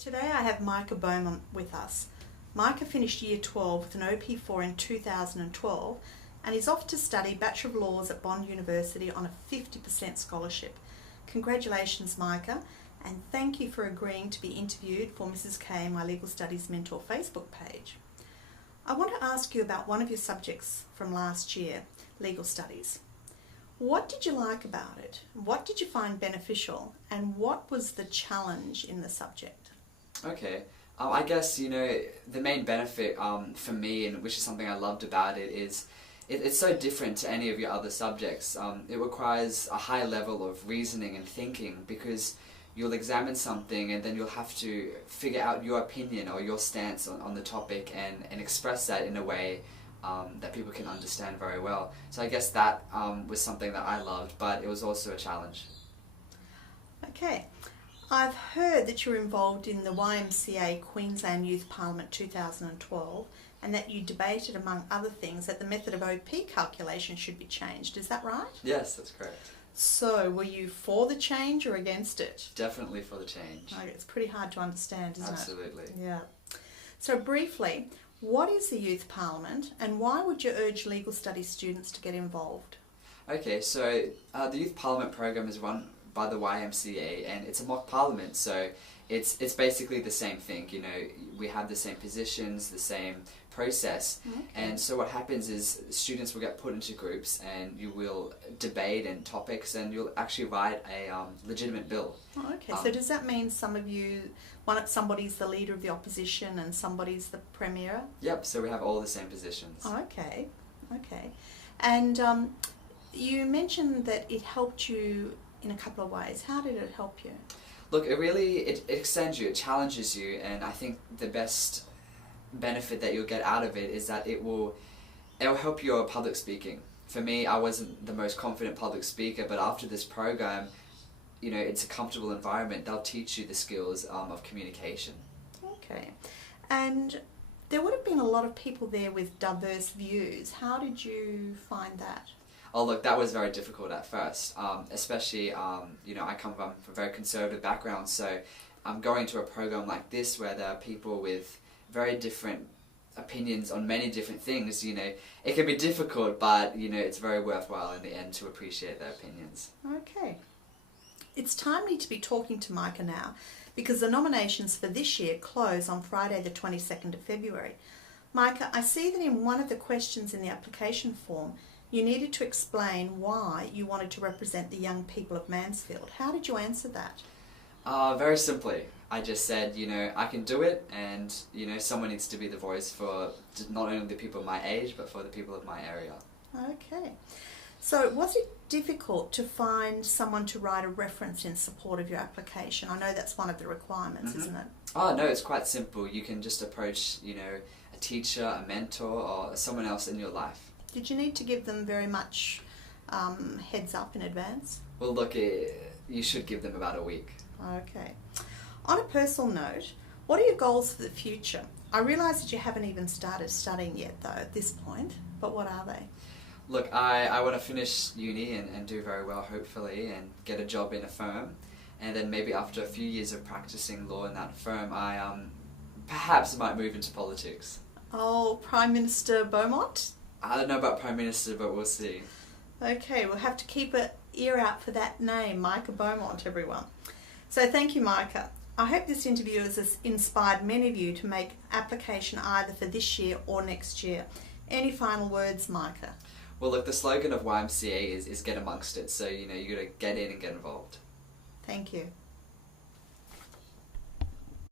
Today I have Micah Beaumont with us. Micah finished Year 12 with an OP4 in 2012 and is off to study Bachelor of Laws at Bond University on a 50% scholarship. Congratulations, Micah, and thank you for agreeing to be interviewed for MrsK, my Legal Studies Mentor Facebook page. I want to ask you about one of your subjects from last year, Legal Studies. What did you like about it? What did you find beneficial? And what was the challenge in the subject? Okay, I guess, the main benefit for me, and which is something I loved about it, is it's so different to any of your other subjects. It requires a high level of reasoning and thinking because you'll examine something and then you'll have to figure out your opinion or your stance on the topic and express that in a way that people can understand very well. So I guess that was something that I loved, but it was also a challenge. Okay. I've heard that you're involved in the YMCA Queensland Youth Parliament 2012 and that you debated, among other things, that the method of OP calculation should be changed. Is that right? Yes, that's correct. So, were you for the change or against it? Definitely for the change. Okay, it's pretty hard to understand, isn't Absolutely. it? Yeah. So briefly, what is the Youth Parliament and why would you urge legal studies students to get involved? Okay, so the Youth Parliament program is run by the YMCA, and it's a mock parliament, so it's basically the same thing. We have the same positions, the same process, and so what happens is students will get put into groups and you will debate and topics and you'll actually write a legitimate bill. Oh, okay, so does that mean somebody's the leader of the opposition and somebody's the premier? Yep, so we have all the same positions. Oh, okay, okay. And you mentioned that it helped you in a couple of ways. How did it help you? Look, it extends you, it challenges you, and I think the best benefit that you'll get out of it is that it will help your public speaking. For me, I wasn't the most confident public speaker, but after this program, it's a comfortable environment. They'll teach you the skills of communication. Okay. And there would have been a lot of people there with diverse views. How did you find that? Oh look, that was very difficult at first, especially, I come from a very conservative background, so going to a program like this where there are people with very different opinions on many different things, it can be difficult, but, it's very worthwhile in the end to appreciate their opinions. Okay. It's timely to be talking to Micah now, because the nominations for this year close on Friday the 22nd of February. Micah, I see that in one of the questions in the application form, you needed to explain why you wanted to represent the young people of Mansfield. How did you answer that? Very simply. I just said, I can do it, and, someone needs to be the voice for not only the people my age, but for the people of my area. Okay. So was it difficult to find someone to write a reference in support of your application? I know that's one of the requirements, isn't it? Oh, no, it's quite simple. You can just approach, a teacher, a mentor, or someone else in your life. Did you need to give them very much heads up in advance? Well, look, you should give them about a week. Okay. On a personal note, what are your goals for the future? I realise that you haven't even started studying yet, though, at this point, but what are they? Look, I want to finish uni and do very well, hopefully, and get a job in a firm. And then maybe after a few years of practicing law in that firm, I perhaps might move into politics. Oh, Prime Minister Beaumont? I don't know about Prime Minister, but we'll see. Okay, we'll have to keep an ear out for that name, Micah Beaumont, everyone. So thank you, Micah. I hope this interview has inspired many of you to make application either for this year or next year. Any final words, Micah? Well, look, the slogan of YMCA is get amongst it, so, you got to get in and get involved. Thank you.